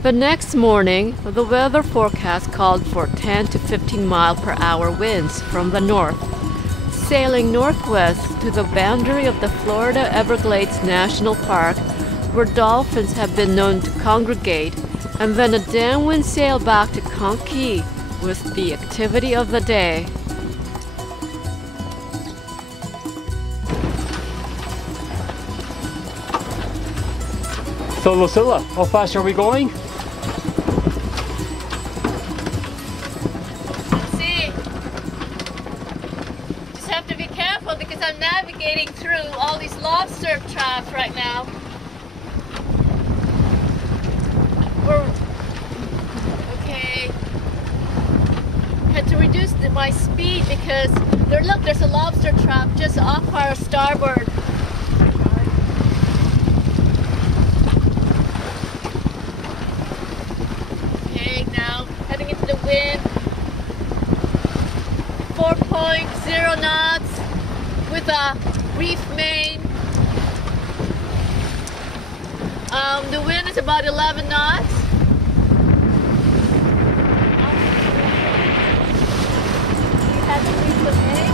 The next morning, the weather forecast called for 10 to 15 mile per hour winds from the north. Sailing northwest to the boundary of the Florida Everglades National Park, where dolphins have been known to congregate, and then a downwind sail back to Conch Key was the activity of the day. So Lucilla, how fast are we going? See, just have to be careful because I'm navigating through all these lobster traps right now. Okay. Had to reduce my speed because look, there's a lobster trap just off our starboard. Okay, now heading into the wind. 4.0 knots with a reef main. The wind is about 11 knots. We had to reef the main.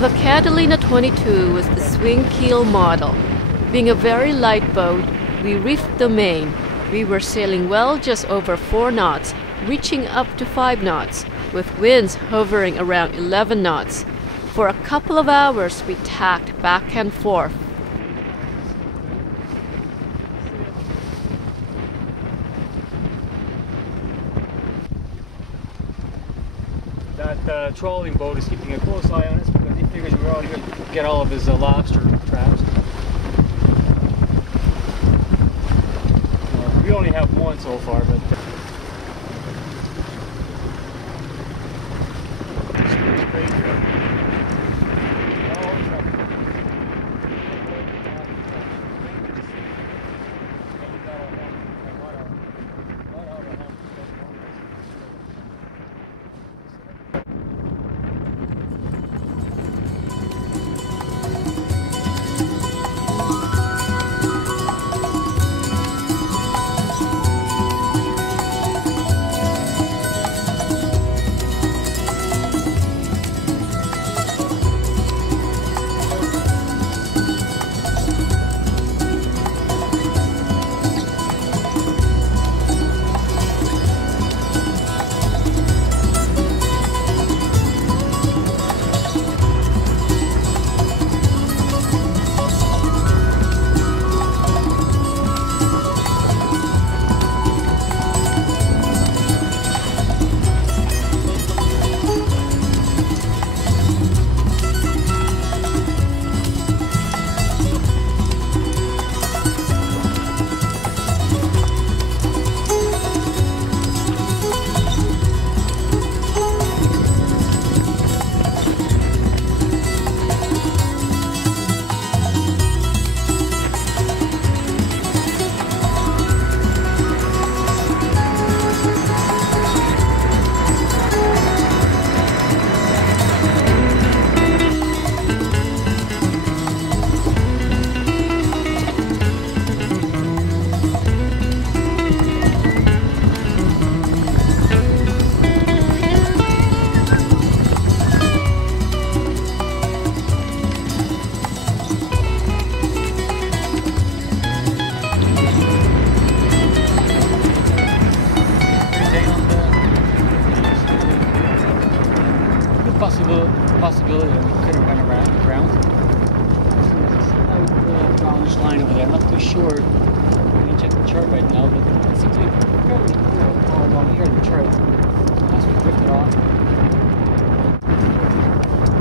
The Catalina 22 was the swing keel model. Being a very light boat, we reefed the main. We were sailing well just over 4 knots, reaching up to 5 knots, with winds hovering around 11 knots. For a couple of hours, we tacked back and forth. That trawling boat is keeping a close eye on us because he figures we're already going to get all of his lobster traps. We only have one so far, but possibility that we could have run around. Out the brownish line over there. I'm not too sure. I can check the chart right now, but it seems to be fairly clear all along here in the chart. Unless we drifted off.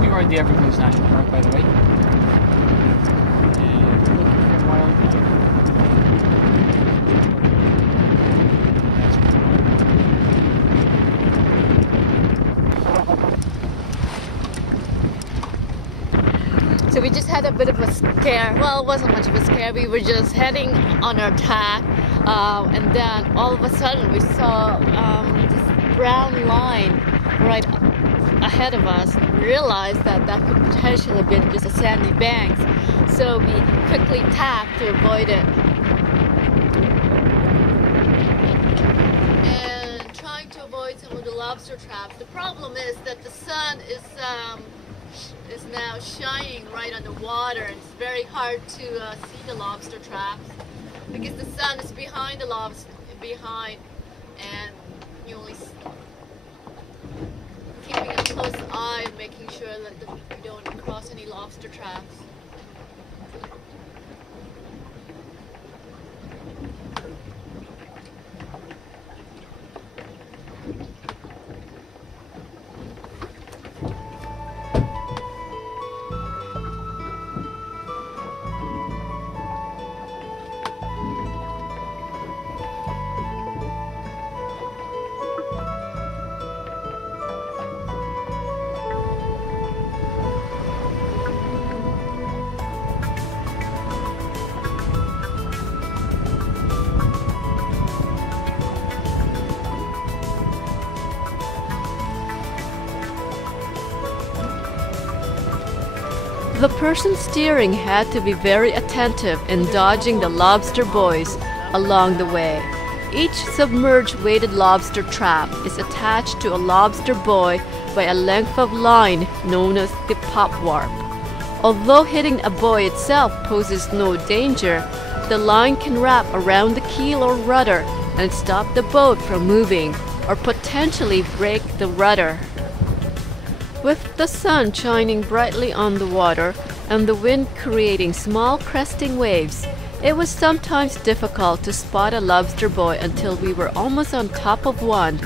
We were at the Everglades National Park, by the way. And we're looking for wildlife. So we just had a bit of a scare. Well, it wasn't much of a scare. We were just heading on our tack, and then all of a sudden we saw this brown line right ahead of us. We realized that that could potentially have been just a sandy banks, so we quickly tacked to avoid it. And trying to avoid some of the lobster traps. The problem is that the sun is now shining right on the water, and it's very hard to see the lobster traps because the sun is behind the lobster, and you only keeping a close eye and making sure that you don't cross any lobster traps. The person steering had to be very attentive in dodging the lobster boys along the way. Each submerged weighted lobster trap is attached to a lobster buoy by a length of line known as the pop warp. Although hitting a buoy itself poses no danger, the line can wrap around the keel or rudder and stop the boat from moving or potentially break the rudder. With the sun shining brightly on the water and the wind creating small cresting waves, it was sometimes difficult to spot a lobster buoy until we were almost on top of one.